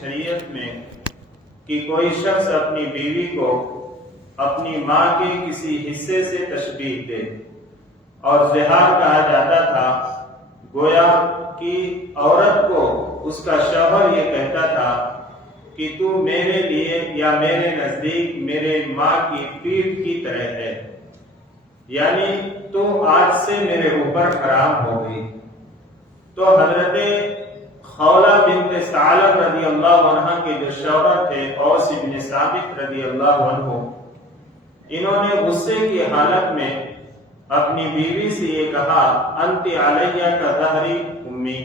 شریعت میں کہ کوئی شخص اپنی بیوی کو اپنی ماں کے کسی حصے سے تشبیہ دے، اور زہار کہا جاتا تھا گویا کہ عورت کو اس کا شوہر یہ کہتا تھا کہ تو میرے لیے یا میرے نزدیک میرے ماں کی پیٹھ کی طرح ہے، یعنی تو آج سے میرے اوپر حرام ہو گئی۔ تو حضرت خولہ بنت ثعلب رضی اللہ عنہ کے جو شوہر تھے اوس بن ثابت رضی اللہ عنہ، انہوں نے غصے کی حالت میں اپنی بیوی سے یہ کہا انت علیہ کا ظہری امی،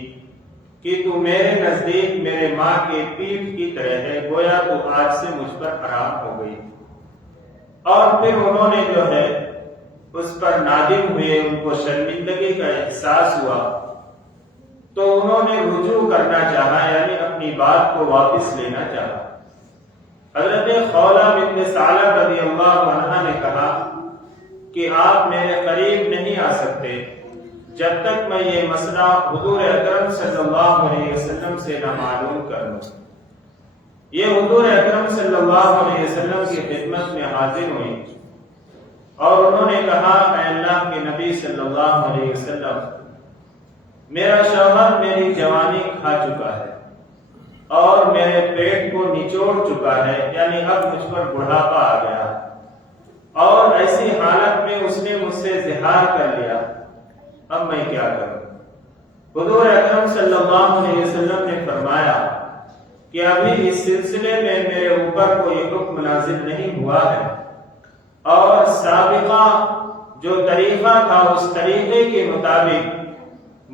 کہ تو میرے نزدیک میرے ماں کے پیٹھ کی طرح ہے، گویا تو آج سے مجھ پر حرام ہو گئی۔ اور پھر انہوں نے جو ہے اس پر نادم ہوئے، ان کو شرمندگی کا احساس ہوا، تو انہوں نے رجوع کرنا چاہا، یعنی اپنی بات کو واپس لینا چاہا۔ حضرت خولہ بنت ثعلب رضی اللہ عنہ نے کہا کہ آپ میرے قریب نہیں آ سکتے جب تک میں یہ مسئلہ حضور اکرم صلی اللہ علیہ وسلم سے نہ معلوم کر لوں۔ یہ حضور اکرم صلی اللہ علیہ وسلم کی خدمت میں حاضر ہوئی اور انہوں نے کہا اے اللہ کے نبی صلی اللہ علیہ وسلم، میرا شوہر میری جوانی کھا چکا ہے اور میرے پیٹ کو نچوڑ چکا ہے، یعنی اب مجھ پر بڑھاپا آ گیا، اور ایسی حالت میں اس نے مجھ سے زہار کر لیا، اب میں کیا کروں؟ حضور اکرم صلی اللہ علیہ وسلم نے فرمایا کہ ابھی اس سلسلے میں میرے اوپر کوئی حکم نازل نہیں ہوا ہے، اور سابقہ جو طریقہ تھا اس طریقے کے مطابق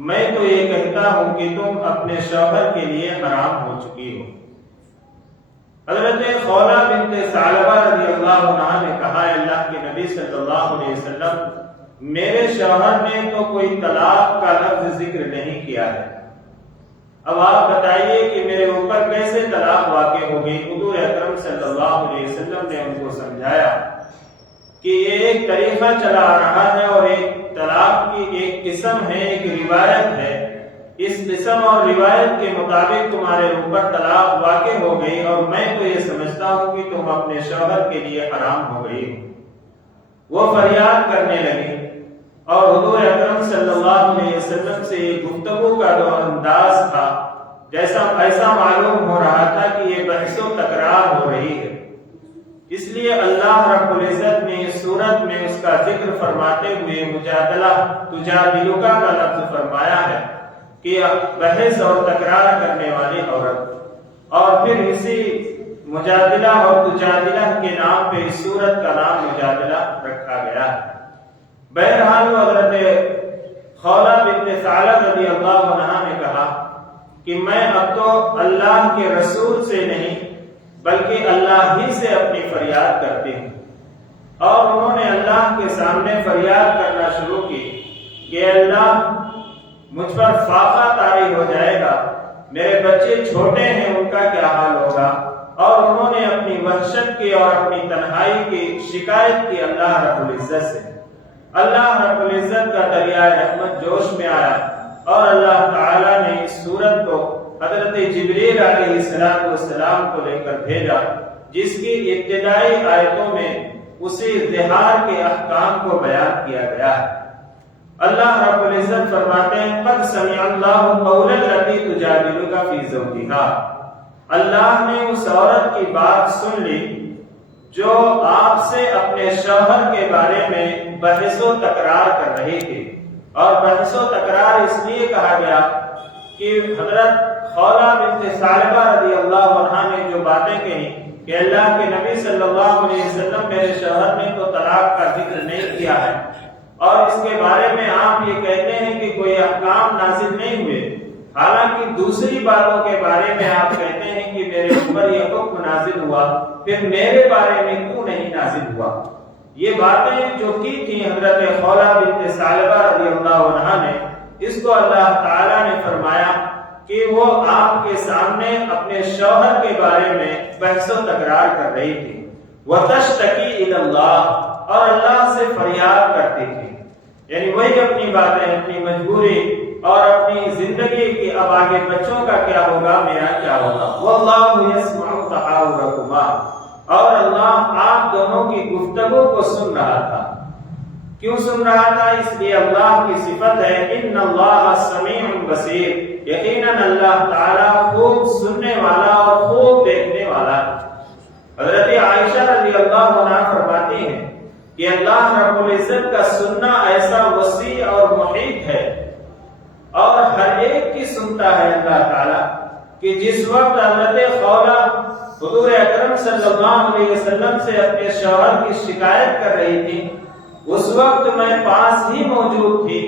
میں تو یہ کہتا ہوں کہ تم اپنے شوہر کے لیے حرام ہو چکی ہو۔ حضرت خولہ بنت ثعلبہ رضی اللہ عنہ نے کہا اے اللہ کے نبی صلی اللہ علیہ وسلم، میرے شوہر نے تو کوئی طلاق کا لفظ ذکر نہیں کیا ہے، اب آپ بتائیے کہ میرے اوپر کیسے طلاق واقع ہو گئی؟ حضور اکرم صلی اللہ علیہ وسلم نے ان کو سمجھایا کہ یہ ایک طریقہ چلا آ رہا ہے اور ایک طلاق کی ایک قسم ہے، ایک روایت ہے، اس قسم اور روایت کے مطابق تمہارے اوپر طلاق واقع ہو گئی، اور میں تو یہ سمجھتا ہوں کہ تم اپنے شوہر کے لیے حرام ہو گئی ہو۔ وہ فریاد کرنے لگی، اور حضور اکرم صلی اللہ علیہ وسلم سے یہ گفتگو کا جو انداز تھا، ایسا معلوم ہو رہا تھا کہ یہ بحث و تکرار ہو رہی ہے۔ اس لیے اللہ رب العزت نے اس صورت میں اس کا ذکر فرماتے ہوئے مجادلہ تجادلک کا لفظ فرمایا ہے کہ بحث اور تکرار کرنے والی عورت، اور پھر اسی مجادلہ اور تجادلہ کے نام پہ اس صورت کا نام مجادلہ رکھا گیا ہے۔ بہرحال حضرت خولہ بنت ثعلب رضی اللہ عنہ نے کہا کہ میں اب تو اللہ کے رسول سے نہیں بلکہ اللہ ہی سے اپنی فریاد کرتی ہوں، اور انہوں نے اللہ کے سامنے فریاد کرنا شروع کی کہ اللہ مجھ پر فاقہ طاری ہو جائے گا، میرے بچے چھوٹے ہیں، ان کا کیا حال ہوگا؟ اور انہوں نے اپنی وحشت کی اور اپنی تنہائی کی شکایت کی اللہ رب العزت سے۔ اللہ رب العزت کا دریائے رحمت جوش میں آیا، اور اللہ تعالی نے اس صورت کو حضرت جبریل علیہ السلام کو لے کر بھیجا، جس کی ابتدائی آیتوں میں اسی زہار کے احکام کو بیان کیا گیا ہے۔ اللہ رب العزت فرماتے ہیں قد سمع اللہ قول التی تجادلک فی زوجہا، اللہ نے اس عورت کی بات سن لی جو آپ سے اپنے شوہر کے بارے میں بحث و تکرار کر رہی تھی، اور بحث و تکرار اس لیے کہا گیا کہ حضرت خولہ بنت ثعلبہ رضی اللہ عنہ نے جو باتیں کہی کہ اللہ کے نبی صلی اللہ علیہ وسلم میرے شوہر نے تو طلاق کا ذکر نہیں کیا ہے، اور اس کے بارے میں آپ یہ کہتے ہیں کہ کوئی احکام نازل نہیں ہوئے، حالانکہ دوسری باتوں کے بارے میں آپ کہتے ہیں کہ میرے اوپر یہ حکم نازل ہوا، پھر میرے بارے میں کیوں نہیں نازل ہوا؟ یہ باتیں جو کی تھی حضرت خولہ بنت ثعلبہ رضی اللہ عنہ نے، اس کو اللہ تعالیٰ نے فرمایا کہ وہ آپ کے سامنے اپنے شوہر کے بارے میں بحث و تکرار کر رہی تھی، وَتَشْتَكِي إِلَى اللَّهِ، اور اللہ سے فریاد کرتی تھی، یعنی وہی اپنی باتیں، اپنی مجبوری اور اپنی زندگی کی اب آگے بچوں کا کیا ہوگا، میرا کیا ہوگا۔ واللہ یسمع تحاورکما، اور اللہ آپ دونوں کی گفتگو کو سن رہا تھا۔ کیوں سن رہا تھا؟ اس لیے اللہ کی صفت ہے ان اللہ سمیع بصیر، یقیناً اللہ تعالیٰ خوب سننے والا اور خوب دیکھنے والا ہے۔ حضرت عائشہ رضی اللہ عنہا فرماتی ہیں کہ اللہ رب العزت کا سننا ایسا وسیع اور محیط ہے اور ہر ایک کی سنتا ہے اللہ تعالیٰ، کہ جس وقت حضرت خولہ حضور اکرم صلی اللہ علیہ وسلم سے اپنے شوہر کی شکایت کر رہی تھی، اس وقت میں پاس ہی موجود تھی،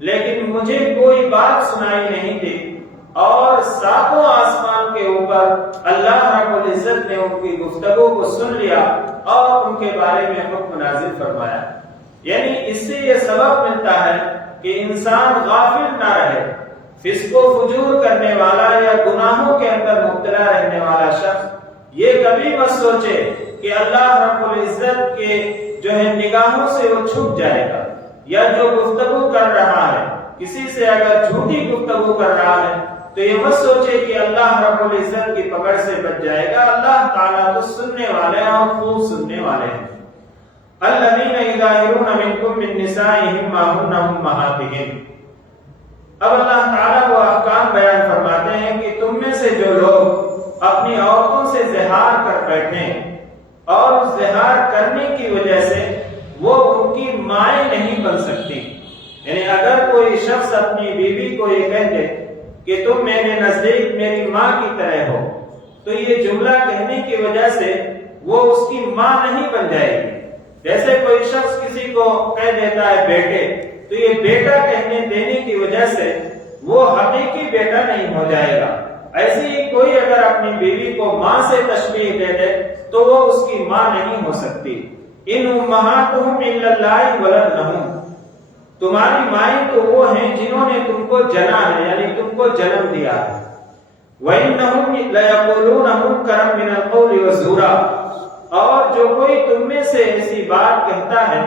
لیکن مجھے کوئی بات سنائی نہیں تھی، اور ساتوں آسمان کے اوپر اللہ رب العزت نے ان کی گفتگو کو سن لیا اور ان کے بارے میں حکم نازل فرمایا۔ یعنی اس سے یہ سبب ملتا ہے کہ انسان غافل نہ رہے۔ فسق و فجور کرنے والا یا گناہوں کے اندر مبتلا رہنے والا شخص یہ کبھی مت سوچے کہ اللہ رب العزت کے جو ہے نگاہوں سے وہ چھپ جائے گا، یا جو گفتگو کر رہا ہے کسی سے اگر جھوٹی گفتگو کر رہا ہے تو یہ مت سوچے کہ اللہ رب العزت کی پکڑ سے بچ جائے گا۔ اللہ تعالیٰ تو سننے والے ہیں اور خوب سننے والے ہیں۔ الذین یظاہرون منکم من نسائہم ما ہن امہاتہم، اب اللہ تعالیٰ وہ احکام بیان فرماتے ہیں کہ تم میں سے جو لوگ اپنی عورتوں سے زہار کر بیٹھیں اور زہار کرنے کی وجہ سے وہ ان کی مائیں نہیں بن سکتی، یعنی اگر کوئی شخص اپنی بیوی کو یہ کہہ دے کہ تم میرے نزدیک میری ماں کی طرح ہو، تو یہ جملہ کہنے کی وجہ سے وہ اس کی ماں نہیں بن جائے گی۔ جیسے کوئی شخص کسی کو کہہ دیتا ہے بیٹے، تو یہ بیٹا کہنے دینے کی وجہ سے وہ حقیقی بیٹا نہیں ہو جائے گا۔ ایسی ہی کوئی اگر اپنی بیوی کو ماں سے تشبیہ دے دے تو وہ اس کی ماں نہیں ہو سکتی۔ ان امہاتہم الا اللہ ولدنہم، تمہاری مائیں تو وہ ہیں جنہوں نے تم کو جنا ہے، یعنی تم کو جنم دیا ہے۔ وَإِنَّهُمْ لَيَقُولُونَ مُنْكَرًا مِنَ الْقَوْلِ وَزُورًا، اور جو کوئی تم میں سے ایسی بات کہتا ہے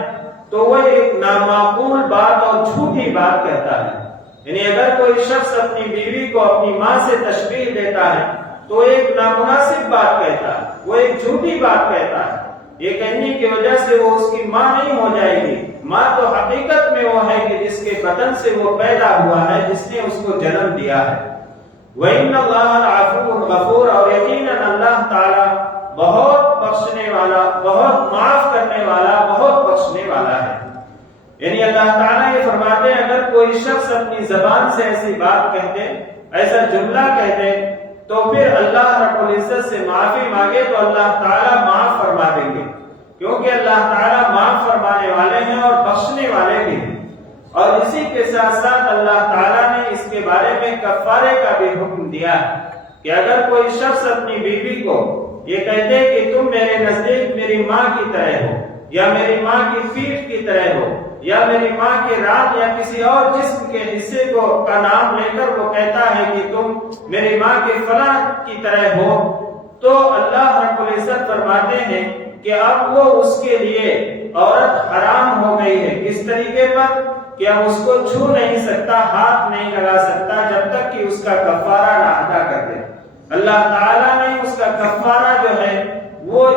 تو وہ ایک نامعقول بات اور جھوٹی بات کہتا ہے۔ یعنی اگر کوئی شخص اپنی بیوی کو اپنی ماں سے تشبیہ دیتا ہے تو ایک نامناسب بات کہتا ہے، وہ ایک جھوٹی بات کہتا ہے۔ یہ کہنے کی وجہ سے وہ اس کی ماں نہیں ہو جائے گی۔ ماں تو حقیقت میں وہ ہے کہ جس کے بدن سے وہ پیدا ہوا ہے، جس نے اس کو جنم دیا ہے۔ وَإِنَّ اللَّهَ لَعَفُوٌّ غَفُورٌ، اور یقیناً اللہ تعالیٰ بہت بخشنے والا، بہت معاف کرنے والا، بہت بخشنے والا ہے۔ یعنی اللہ تعالیٰ یہ فرماتے ہیں اگر کوئی شخص اپنی زبان سے ایسی بات کہہ دے، ایسا جملہ کہہ دے، تو پھر اللہ رب العزت سے معافی مانگے تو اللہ تعالیٰ معاف فرما دیں گے، کیونکہ اللہ تعالیٰ معاف فرمانے والے ہیں اور بخشنے والے بھی ہیں۔ اور اسی کے ساتھ ساتھ اللہ تعالیٰ نے اس کے بارے میں کفارے کا بھی حکم دیا ہے کہ اگر کوئی شخص اپنی بیوی کو یہ کہتے کہ تم میرے نزدیک میری ماں کی طرح ہو، یا میری ماں کی پیٹھ کی طرح ہو، یا میری ماں کے رات یا کسی اور جسم کے حصے کو کا نام لے کر وہ کہتا ہے کہ تم میری ماں کے فلاں کی طرح ہو، تو اللہ رب العزت فرماتے ہیں کہ اب وہ اس کے لیے عورت حرام ہو گئی ہے۔ کس طریقے پر کہ اب اس کو چھو نہیں سکتا، ہاتھ نہیں لگا سکتا جب تک کہ اس کا کفارہ نہ ادا کر دے۔ اللہ تعالیٰ نے اس کا کفارہ جو ہے وہ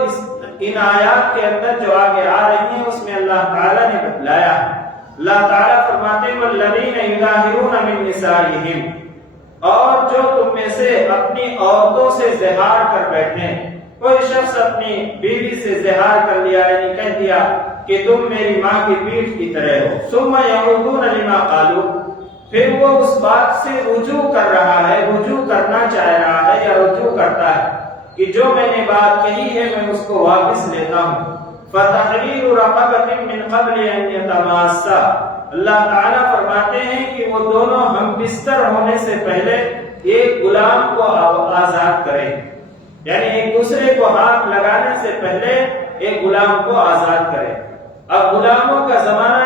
ان آیات کے اندر جو آگے آ رہی ہیں اس میں اللہ تعالیٰ نے بتلایا ہے۔ اللہ تعالیٰ فرماتے ہیں وَالَّذِينَ يُظَاهِرُونَ مِن نِّسَائِهِمْ، اور جو تم میں سے اپنی عورتوں سے زہار کر بیٹھے، کوئی شخص اپنی بیوی سے زہار کر لیا، یعنی کہہ دیا کہ تم میری ماں کی پیٹھ کی طرح ہو، ثُمَّ يَعُودُونَ لِمَا قَالُوا، پھر وہ اس بات سے رجوع کر رہا ہے، رجوع کرنا چاہ رہا ہے یا رجوع کرتا ہے کہ جو میں نے بات کہی ہے میں اس کو واپس لیتا ہوں۔ فَتَحْرِيرُ رَقَبَةٍ مِّن قَبْلِ أَن يَتَمَاسَّا، اللہ تعالیٰ فرماتے ہیں کہ وہ دونوں ہم بستر ہونے سے پہلے ایک غلام کو آزاد کریں، یعنی ایک دوسرے کو ہاتھ لگانے سے پہلے ایک غلام کو آزاد کریں۔ اب غلاموں کا زمانہ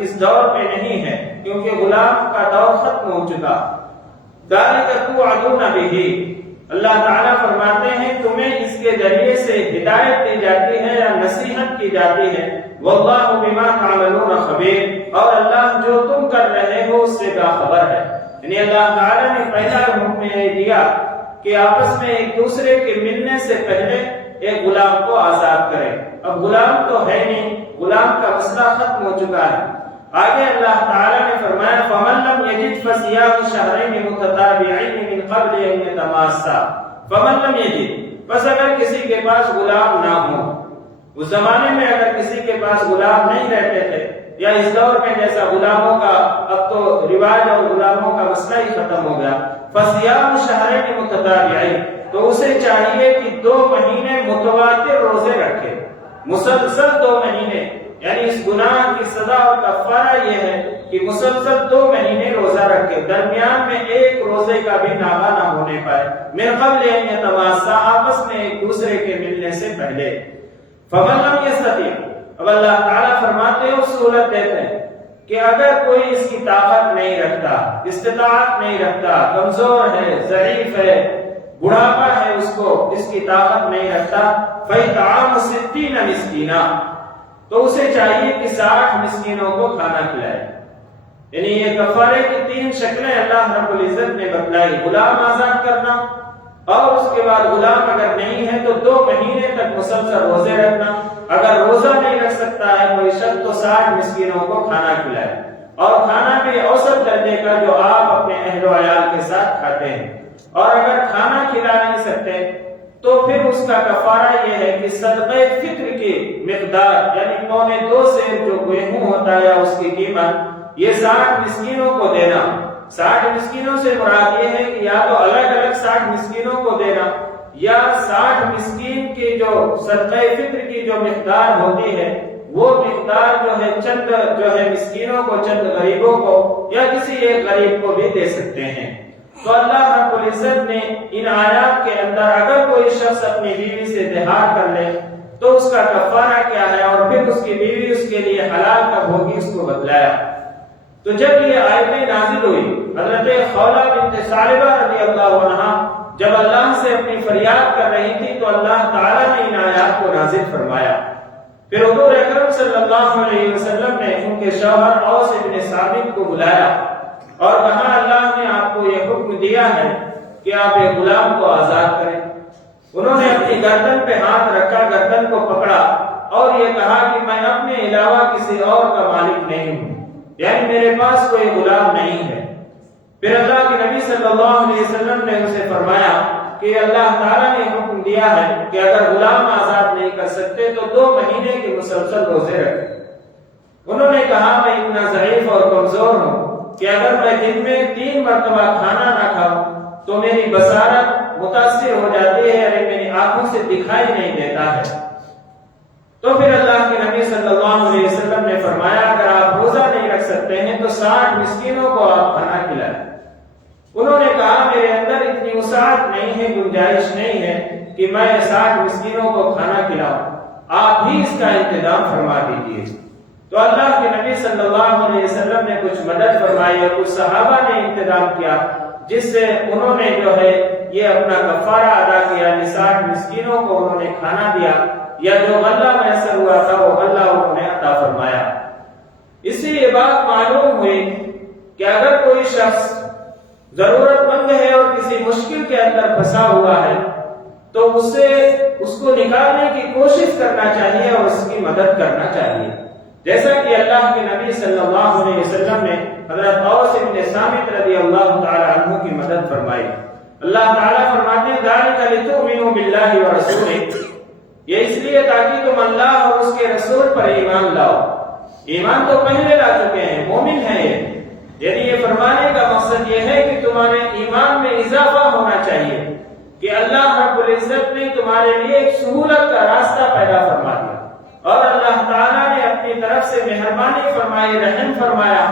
اس دور میں نہیں ہے، کیونکہ غلام کا دور ختم ہو چکا۔ ذَلِكَ تُوعَدُونَ بِهِ، اللہ تعالیٰ فرماتے ہیں تمہیں اس کے ذریعے سے ہدایت دی جاتی ہے یا نصیحت کی جاتی ہے۔ وَاللَّهُ بِمَا تَعْمَلُونَ خَبِيرٌ، اور اللہ جو تم کر رہے ہو اس سے باخبر ہے۔ یعنی اللہ تعالیٰ نے پہلا حکم یہ دیا کہ آپس میں ایک دوسرے کے ملنے سے پہلے ایک غلام کو آزاد کرے. اب غلام تو ہے نہیں، غلام کا مسئلہ ختم ہو چکا ہے. آگے اللہ تعالیٰ نے فرمایا فَمَن لَّمْ يَجِدْ فَصِيَامُ شَهْرَيْنِ مُتَتَابِعَيْنِ مِن قَبْلِ أَن يَتَمَاسَّا. فَمَن لَّمْ يَجِدْ، بس اگر کسی کے پاس غلام نہ ہو. اس زمانے میں اگر کسی کے پاس غلام نہیں رہتے تھے، یا اس دور میں جیسا غلاموں کا اب تو رواج اور غلاموں کا مسئلہ ہی ختم ہو گیا، فَصِيَامُ شَهْرَيْنِ مُتَتَابِعَيْنِ، تو اسے چاہیے کہ 2 مہینے متواتر روزے رکھے، مسلسل 2 مہینے. یعنی اس گناہ کی سزا اور کفارہ یہ ہے کہ مسلسل 2 مہینے روزہ رکھے، درمیان میں ایک روزے کا بھی ناغہ نہ ہونے پائے. من قبل ان یتماسا، آپس میں ایک دوسرے کے ملنے سے پہلے. فمن لم یستطع، اب اللہ تعالیٰ فرماتے ہیں، سہولت دیتے ہیں کہ اگر کوئی اس کی طاقت نہیں رکھتا، استطاعت نہیں رکھتا، کمزور ہے، ضعیف ہے، بڑھاپا ہے، اس کی طاقت نہیں رکھتا، فَإِطْعَامُ 60 مسکینا، تو اسے چاہیے کہ 60 مسکینوں کو کھانا کھلائے. یعنی یہ کفارے کی 3 شکلیں اللہ رب العزت نے بتلائی: غلام آزاد کرنا، اور اس کے بعد غلام اگر نہیں ہے تو 2 مہینے تک مسلسل روزے رکھنا. اگر روزہ نہیں رکھ سکتا ہے کوئی شخص تو 60 مسکینوں کو کھانا کھلائے، اور کھانا بھی اوسط درجے کا جو آپ اپنے اہل و عیال کے ساتھ کھاتے ہیں. اور اگر کھانا کھلا نہیں سکتے تو پھر اس کا کفارہ یہ ہے کہ صدقہ فطر کی مقدار، یعنی 1.25 سیر جو گیہوں ہوتا ہے اس کی قیمت، یہ 60 مسکینوں کو دینا. 60 مسکینوں سے مراد یہ ہے کہ یا تو الگ الگ 60 مسکینوں کو دینا، یا 60 مسکین کی جو صدقہ فطر کی جو مقدار ہوتی ہے وہ مقدار جو ہے چند جو ہے مسکینوں کو، چند غریبوں کو، یا کسی ایک غریب کو بھی دے سکتے ہیں. تو اللہ رب العزت نے ان آیات کے اندر اگر کوئی شخص اپنی بیوی سے زہار کر لے تو اس کا کفارہ کیا ہے، اور پھر اس کی بیوی اس کے لیے حلال کب ہوگی اس کو بتلایا. تو جب یہ آیتیں نازل ہوئی، حضرت خولہ بنت ثعلبہ رضی اللہ عنہا جب اللہ سے اپنی فریاد کر رہی تھی تو اللہ تعالیٰ نے ان آیات کو نازل فرمایا. پھر حضور اکرم صلی اللہ علیہ وسلم نے ان کے شوہر اوس بن ثابت کو بلایا اور کہا اللہ نے آپ کو یہ حکم دیا ہے کہ آپ ایک غلام کو آزاد کریں. انہوں نے اپنی گردن پہ ہاتھ رکھا، گردن کو پکڑا اور یہ کہا کہ میں اپنے علاوہ کسی اور کا مالک نہیں ہوں، یعنی میرے پاس کوئی غلام نہیں ہے. پھر اللہ کے نبی صلی اللہ علیہ وسلم نے اسے فرمایا کہ اللہ تعالیٰ نے حکم دیا ہے کہ اگر غلام آزاد نہیں کر سکتے تو 2 مہینے کے مسلسل روزے رکھیں. انہوں نے کہا میں اتنا ضعیف اور کمزور ہوں کہ اگر میں دن میں 3 مرتبہ کھانا نہ کھاؤں تو میری بصارت متاثر ہو جاتی ہے، یعنی میری آنکھوں سے دکھائی نہیں دیتا ہے. تو پھر اللہ کے نبی صلی اللہ علیہ وسلم نے فرمایا اگر آپ روزہ نہیں رکھ سکتے ہیں تو 60 مسکینوں کو آپ کھانا کھلائیں. انہوں نے کہا میرے اندر اتنی وسعت نہیں ہے، گنجائش نہیں ہے کہ میں 60 مسکینوں کو کھانا کھلاؤں، آپ بھی اس کا انتظام فرما دیجیے. تو اللہ کے نبی صلی اللہ علیہ وسلم نے کچھ مدد فرمائی اور کچھ صحابہ نے انتظام کیا جس سے انہوں نے جو ہے یہ اپنا کفارہ ادا کیا، 60 مسکینوں کو انہوں نے کھانا دیا، یا جو غلہ میسر ہوا تھا وہ غلہ انہوں نے عطا فرمایا. اس سے یہ بات معلوم ہوئی کہ اگر کوئی شخص ضرورت مند ہے اور کسی مشکل کے اندر پھنسا ہوا ہے تو اس کو نکالنے کی کوشش کرنا چاہیے اور اس کی مدد کرنا چاہیے، جیسا کہ اللہ کے نبی صلی اللہ علیہ وسلم نے حضرت اوس بن ثابت رضی اللہ تعالی عنہ کی مدد فرمائی. اللہ تعالیٰ فرماتے ہیں ذالک لتؤمنوا باللہ ورسولہ، یہ اس لیے تاکہ تم اللہ اور اس کے رسول پر ایمان لاؤ. ایمان تو پہلے لا چکے ہیں، مومن ہیں یہ. یعنی یہ فرمانے کا مقصد یہ ہے کہ تمہارے ایمان میں اضافہ ہونا چاہیے کہ اللہ رب العزت نے تمہارے لیے ایک سہولت کا راستہ پیدا فرما دیا، اور اللہ تعالیٰ نے اپنی طرف سے مہربانی فرمائی، رحم فرمایا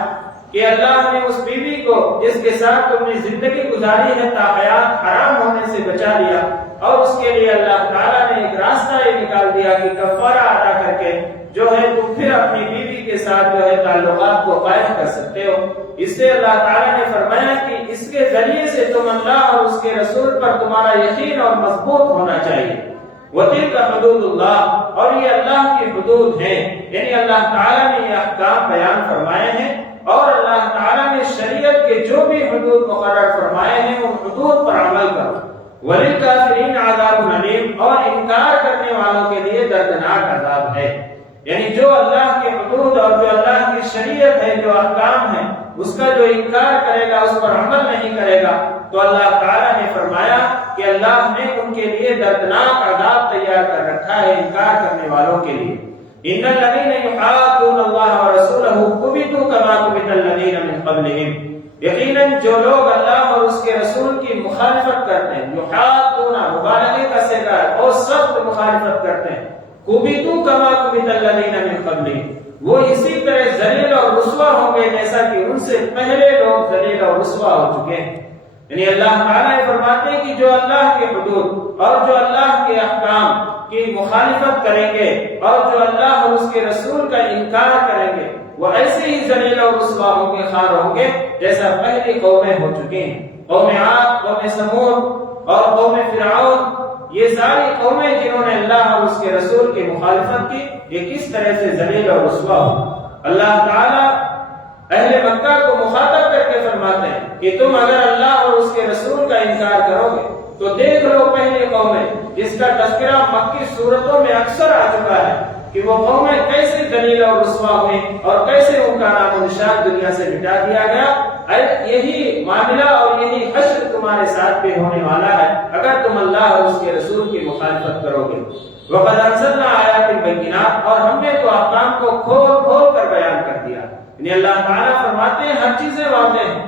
کہ اللہ نے اس بیوی کو جس کے ساتھ تم نے زندگی گزاری ہے تا حیات حرام ہونے سے بچا لیا، اور اس کے لیے اللہ تعالیٰ نے ایک راستہ یہ نکال دیا کہ کفارہ ادا کر کے جو ہے تم پھر اپنی بیوی کے ساتھ جو ہے تعلقات کو قائم کر سکتے ہو. اس سے اللہ تعالیٰ نے فرمایا کہ اس کے ذریعے سے تم اللہ اور اس کے رسول پر تمہارا یقین اور مضبوط ہونا چاہیے. وَتِلْكَ حُدُودُ اللَّهِ، اور یہ اللہ کی حدود ہیں، یعنی اللہ تعالیٰ نے یہ احکام بیان فرمائے ہیں اور اللہ تعالیٰ نے شریعت کے جو بھی حدود مقرر فرمائے ہیں ان حدود پر عمل کرو۔ وَلِلْكَافِرِينَ عَذَابٌ أَلِيمٌ، اور انکار کرنے والوں کے لیے دردناک عذاب ہے۔ یعنی جو اللہ کے حدود اور جو اللہ کی شریعت ہے، جو احکام ہے، اس کا جو انکار کرے گا، اس پر عمل نہیں کرے گا، تو اللہ تعالیٰ نے فرمایا کہ اللہ نے ان کے لیے دردناک عذاب تیار کر رکھا ہے انکار کرنے والوں کے لیے۔ ان الذين يحادون الله ورسوله كبتوا كما كبت الذين من قبلهم، یقیناً جو لوگ اللہ اور اس کے رسول کی مخالفت کرتے ہیں، یحادون مبالغے کا صیغہ ہے، اور سخت مخالفت کرتے ہیں، كبتوا كما كبت الذين من قبلهم، وہ اسی طرح ذلیل اور رسوا ہوں گے جیسا کہ ان سے پہلے لوگ ذلیل اور رسوا ہو چکے ہیں۔ یعنی اللہ تعالیٰ یہ فرماتے ہیں کہ جو اللہ کے حدود اور جو اللہ کے احکام کی مخالفت کریں گے اور جو اللہ اور اس کے رسول کا انکار کریں گے، وہ ایسے ہی ذلیل اور رسوا ہوں گے، خوار ہوں گے جیسا پہلی قومیں ہو چکی ہیں۔ قوم عاد، قوم سمود اور قوم فرعون، یہ ساری قومیں جنہوں نے اللہ اور اس کے رسول کی مخالفت کی، یہ کس طرح سے ذلیل اور رسوا ہو۔ اللہ تعالیٰ اہل مکہ کو مخاطب کر کے فرماتے ہیں کہ تم اگر اللہ اور اس کے رسول کا انکار کرو گے تو دیکھ لو پہلی قومیں جس کا تذکرہ مکی سورتوں میں اکثر آ چکا ہے کہ وہ قومیں کیسے ذلیل اور رسوا ہوئی اور کیسے ان کا نام و نشان دنیا سے مٹا دیا گیا۔ یہی معاملہ اور یہی حشر تمہارے ساتھ بھی ہونے والا ہے اگر تم اللہ اور اس کے رسول کی مخالفت کرو گے۔ وَقَدْ أَنزَلْنَا آيَاتٍ بَيِّنَاتٍ، اور ہم نے تو احکام کو کھول کھول کر بیان کر دیا۔ یعنی اللہ تعالیٰ فرماتے ہیں ہر چیزیں واضح ہیں،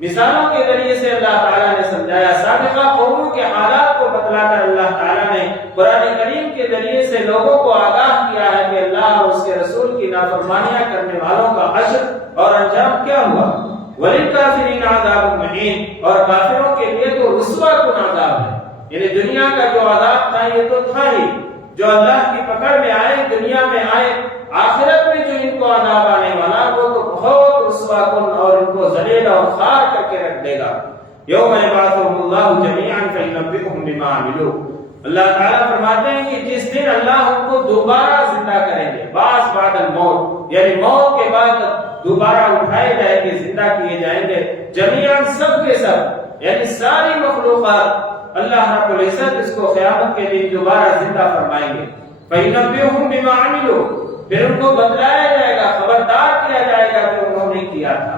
مثالوں کے ذریعے سے اللہ تعالیٰ نے سمجھایا۔ سابقہ قوموں کے حالات کو بتلا کر اللہ تعالیٰ نے قرآن کریم کے ذریعے سے لوگوں کو آگاہ کیا ہے کہ اللہ اور اس کے رسول کی نافرمانیاں کرنے والوں کا حشر اور انجام کیا ہوا۔ وَلِلْكَافِرِينَ عَذَابٌ مُّهِينٌ، اور کافروں کے لیے تو رسوا کن عذاب ہے۔ یعنی دنیا کا جو عذاب تھا یہ تو تھا ہی، جو اللہ کی پکڑ میں آئے، دنیا میں آئے، آخرت میں جو ان کو عذاب آنے والا وہ تو بہت رسوا کن اور ان کو ذلیل اور خوار کر کے رکھ دے گا۔ یوم یبعثہم اللہ جمیعا فینبئہم بما عملوا، اللہ تعالیٰ فرماتے ہیں کہ جس دن اللہ ان کو دوبارہ زندہ کریں گے، بعث بعد الموت، یعنی موت کے بعد دوبارہ اٹھائے جائیں گے، زندہ کیے جائیں گے، جمیعاً سب کے سب، یعنی ساری مخلوقات، اللہ رب العزت اس کو قیامت کے دن دوبارہ زندہ فرمائیں گے۔ فینبئہم بما عملوا، پھر ان کو بتلایا جائے گا، خبردار کیا جائے گا جو انہوں نے کیا تھا۔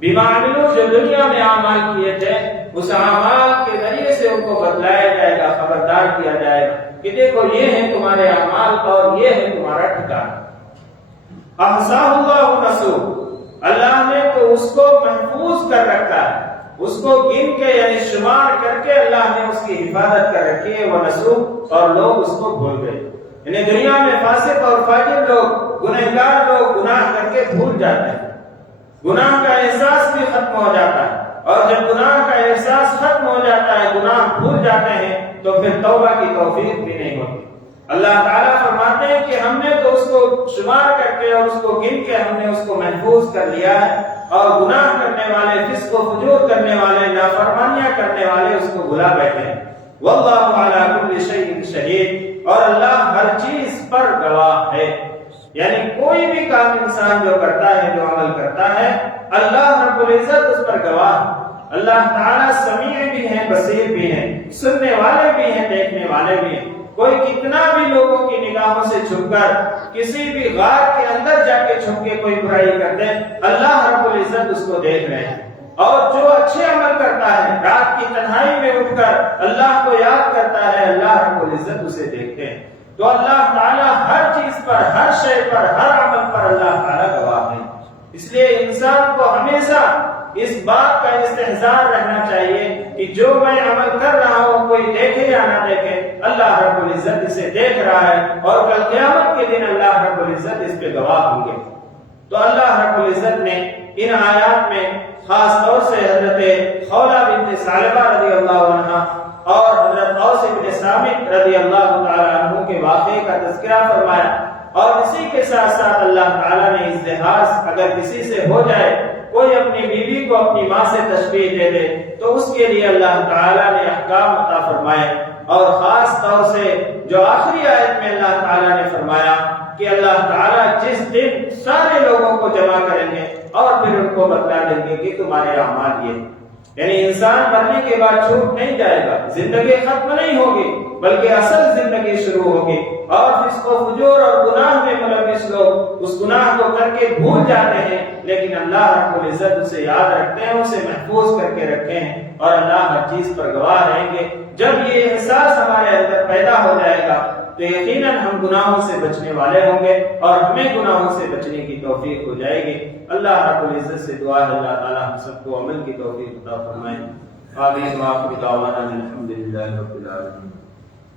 بما عملوا، جو دنیا میں اعمال کیے تھے اس اعمال کے ذریعے سے ان کو بتلایا جائے گا، خبردار کیا جائے گا کہ دیکھو یہ ہیں تمہارے اعمال اور یہ ہے تمہارا ٹھکانہ۔ احصاہ اللہ ونسوہ، اللہ نے تو اس کو محفوظ کر رکھا ہے، اس کو گن کے یعنی شمار کر کے اللہ نے اس کی حفاظت کر رکھی ہے، ونسوہ، اور لوگ اس کو بھول گئے۔ یعنی دنیا میں فاسق اور فاجر لوگ، گنہگار لوگ گناہ کر کے بھول جاتے ہیں، گناہ کا احساس بھی ختم ہو جاتا ہے، اور جب گناہ کا احساس ختم ہو جاتا ہے، گناہ بھول جاتے ہیں، تو پھر توبہ کی توفیق بھی نہیں ہوتی۔ اللہ تعالیٰ فرماتے ہیں کہ ہم نے تو اس کو شمار کر کے اور اس کو گن کے ہم نے اس کو محفوظ کر لیا ہے، اور گناہ کرنے والے، فسق و فجور کرنے والے، نافرمانیاں کرنے والے اس کو بھلا بیٹھے ہیں۔ واللہ علی کل شیء شہید، اور اللہ ہر چیز پر گواہ ہے۔ یعنی کوئی بھی کام انسان جو کرتا ہے، جو عمل کرتا ہے، اللہ رب العزت اس پر گواہ ہے۔ اللہ تعالیٰ سمیع بھی ہیں، بصیر بھی ہیں، سننے والے بھی ہیں، دیکھنے والے بھی ہیں۔ کوئی کتنا بھی لوگوں کی نگاہوں سے چھپ کر کسی بھی غار کے اندر جا کے چھپ کے کوئی برائی کر دے، اللہ رب العزت اس کو دیکھ رہے ہیں۔ اور جو اچھے عمل کرتا ہے، رات کی تنہائی میں اٹھ کر اللہ کو یاد کرتا ہے، اللہ رب العزت اسے دیکھتے ہیں۔ تو اللہ تعالیٰ ہر چیز پر، ہر شے پر، ہر عمل پر اللہ تعالیٰ گواہ ہے۔ اس لیے انسان کو ہمیشہ اس بات کا استحضار رہنا چاہیے کہ جو میں عمل کر رہا ہوں، کوئی دیکھے یا نہ دیکھے، اللہ رب العزت اسے دیکھ رہا ہے، اور کل قیامت کے دن اللہ رب العزت اس پہ گواہ ہوں گے۔ تو اللہ رب العزت نے ان آیات میں خاص طور سے حضرت خولہ بنت ثعلبہ رضی اللہ عنہ اور حضرت اوس بن صامت رضی اللہ تعالی عنہ کے واقعے کا تذکرہ فرمایا، اور اسی کے ساتھ ساتھ اللہ تعالیٰ نے ازدحاج اگر کسی سے ہو جائے، کوئی اپنی بیوی کو اپنی ماں سے تشبیہ دے دے، تو اس کے لیے اللہ تعالیٰ نے احکام عطا فرمائے، اور خاص طور سے جو آخری آیت میں اللہ تعالیٰ نے فرمایا کہ اللہ تعالیٰ جس دن سارے لوگوں کو جمع کریں گے اور پھر ان کو بتلا دیں گے کہ تمہارے اعمال یہ، یعنی انسان مرنے کے بعد چھوٹ نہیں جائے گا، زندگی ختم نہیں ہوگی بلکہ اصل زندگی شروع ہوگی، اور فسق و فجور اور گناہ میں ملوث لوگ اس گناہ کو کر کے بھول جاتے ہیں، لیکن اللہ رب العزت اسے یاد رکھتے ہیں، اسے محفوظ کر کے رکھے ہیں، اور اللہ ہر چیز پر گواہ رہیں گے۔ جب یہ احساس ہمارے اندر پیدا ہو جائے گا تو یقیناً ہم گناہوں سے بچنے والے ہوں گے اور ہمیں گناہوں سے بچنے کی توفیق ہو جائے گی۔ اللہ رب العزت سے دعا ہے اللہ تعالی ہم سب کو عمل کی توفیق عطا فرمائے۔ آمین وآخر دعوانا الحمدللہ رب العالمین۔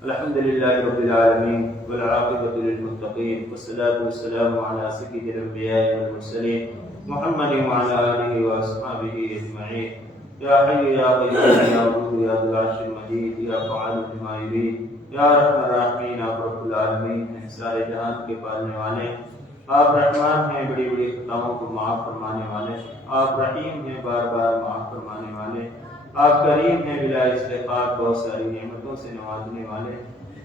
الحمدللہ رب العالمین والعاقبۃ للمتقین والصلاة والسلام علی سید الانبیاء والمرسلین محمد وعلی آلہ واصحابہ اجمعین۔ یا حی یا قیوم یا ودود یا ذو العرش المجید یا فعال لما یرید یا رحم الراحمین۔ آپ رب العالمین ہیں، سارے جہان کے پالنے والے، آپ رحمان ہیں، بڑی بڑی خطاؤں کو معاف فرمانے والے، آپ رحیم ہیں، بار بار معاف فرمانے والے، آپ کریم ہیں، بلا استحقاق بہت ساری نعمتوں سے نوازنے والے۔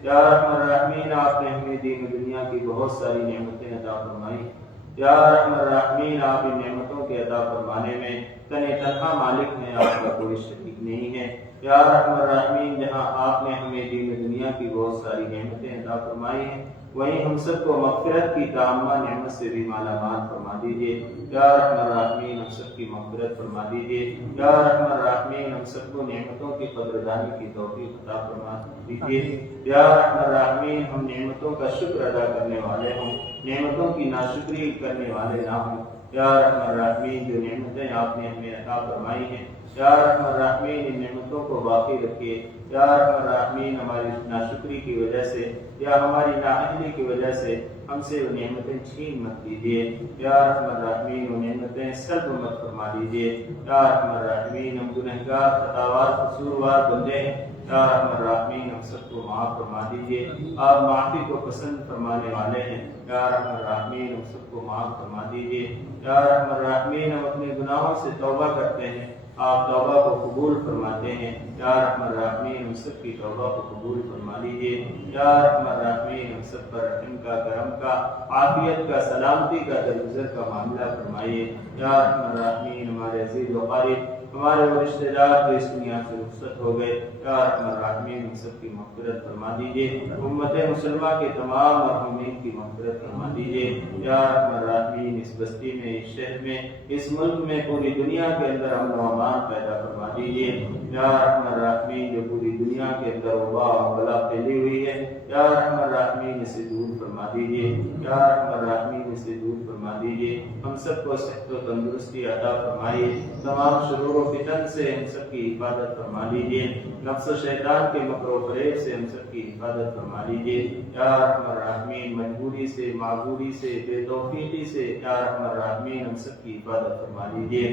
یا رحم الراحمین، آپ نے ہمیں دین و دنیا کی بہت ساری نعمتیں عطا فرمائی۔ یا رحم الراحمین، آپ ان نعمتوں کے عطا فرمانے میں تنہا مالک ہیں، آپ کا کوئی شریک نہیں ہے۔ یا رحم الراحمین، جہاں آپ نے ہمیں دین و دنیا کی بہت ساری نعمتیں عطا فرمائی ہیں، وہیں ہم سب کو مغفرت کی تامہ نعمت سے بھی مالا مال فرما دیجیے۔ یا رحم الراحمین، ہم سب کی مغفرت فرما دیجیے۔ یا رحم الراحمین، ہم سب کو نعمتوں کی قدردانی کی توفیق عطا فرما دیجیے۔ یا رحم الراحمین، ہم نعمتوں کا شکر ادا کرنے والے ہوں، نعمتوں کی ناشکری کرنے والے نہ ہوں۔ یا رحم الراحمین، جو نعمتیں آپ نے ہمیں عطا فرمائی ہیں، یا رحم الراحمین ان نعمتوں کو باقی رکھیے۔ یا رحم الراحمین، ہماری ناشکری کی وجہ سے یا ہماری نااہلی کی وجہ سے ہم سے وہ نعمتیں چھین مت لیجیے۔ یا رحم الراحمین، وہ نعمتیں سلب مت فرما لیجیے۔ یا رحم الراحمین، ہم گنہگار، خطاوار، قصوروار بندے ہیں، یا رحم الراحمین ہم سب کو معاف فرما دیجیے۔ آپ معافی کو پسند فرمانے والے ہیں، یا رحم الراحمین ہم سب کو معاف فرما دیجیے۔ یا رحم الراحمین، ہم اپنے گناہوں سے توبہ کرتے ہیں، آپ توبہ کو قبول فرماتے ہیں، یا رحم الراحمین ہم سب کی توبہ کو قبول فرما لیجیے۔ یا رحم الراحمین ہم سب پر رحم کا، کرم کا، عافیت کا، سلامتی کا، درگزر کا معاملہ فرمائیے۔ یا رحم الراحمین ہمارے عزیز و قریب، ہمارے وہ رشتہ دار جو اس دنیا سے رخصت ہو گئے، یا رحم الراحمین ہم سب کی مغفرت فرما دیجیے۔ امت مسلمہ کے تمام مرحومین کی مغفرت فرما دیجیے۔ یا رحم الراحمین اس بستی میں، اس شہر میں، اس ملک میں، پوری دنیا کے اندر امن و امان پیدا فرما دیجیے۔ یا رحم الراحمین جو پوری دنیا کے اندر وبا و بلا پھیلی ہوئی ہے، یا رحم الراحمین اسے دور فرما دیجیے۔ یا رحم الراحمین اسے دور فرما دیجیے۔ ہم سب کو صحت و تندرستی عطا فرمائیے، تمام شرور و فتن سے ہم سب کی حفاظت فرما لیجیے، نفس و شیطان کے مکر و فریب سے ہم سب کی حفاظت فرما لیجیے۔ یا رحم الراحمین مجبوری سے، معذوری سے، بے توفیقی سے، یا رحم الراحمین ہم سب کی حفاظت فرما لیجیے۔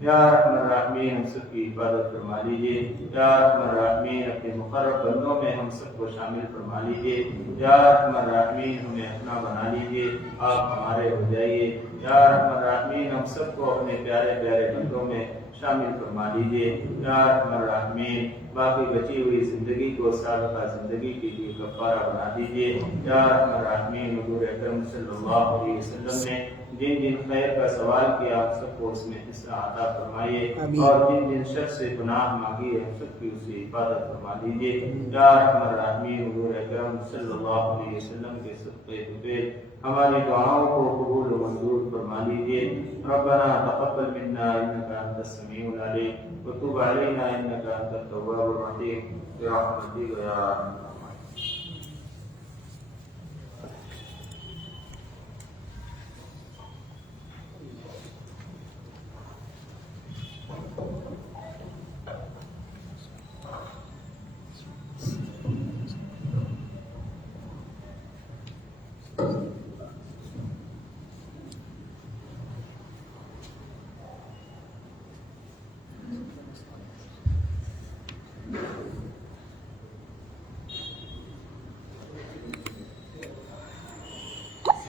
یا رحم الراحمین ہم سب کی حفاظت فرما لیجیے۔ یا رحم الراحمین اپنے مقرب بندوں میں ہم سب کو شامل فرما لیجیے۔ یا رحم الراحمین ہمیں اپنا بنا لیجیے، آپ ہمارے ہو جائیے۔ یا رحم الراحمین ہم سب کو اپنے پیارے پیارے بندوں میں شامل فرما لیجیے۔ یا رحم الراحمین باقی بچی ہوئی زندگی کو سابقہ زندگی کے لیے کفارہ بنا دیجیے۔ یا رحم الراحمین حضور اکرم صلی اللہ علیہ وسلم نے جن جن خیر کا سوال کیا آپ سب کو اس میں حصہ عطا فرمائیے، اور جن جن شخص سے گناہ مانگی ہم سب کی اس سے حفاظت فرما دیجیے۔ یا رحم الراحمین حضور اکرم صلی اللہ علیہ وسلم کے صدقے طفیل ہماری دعاؤں کو قبول و منظور فرما لیجیے۔ ربنا تقبل منا انك انت السميع العليم وتب علينا انك انت التواب الرحيم برحمتك يا ارحم الراحمين۔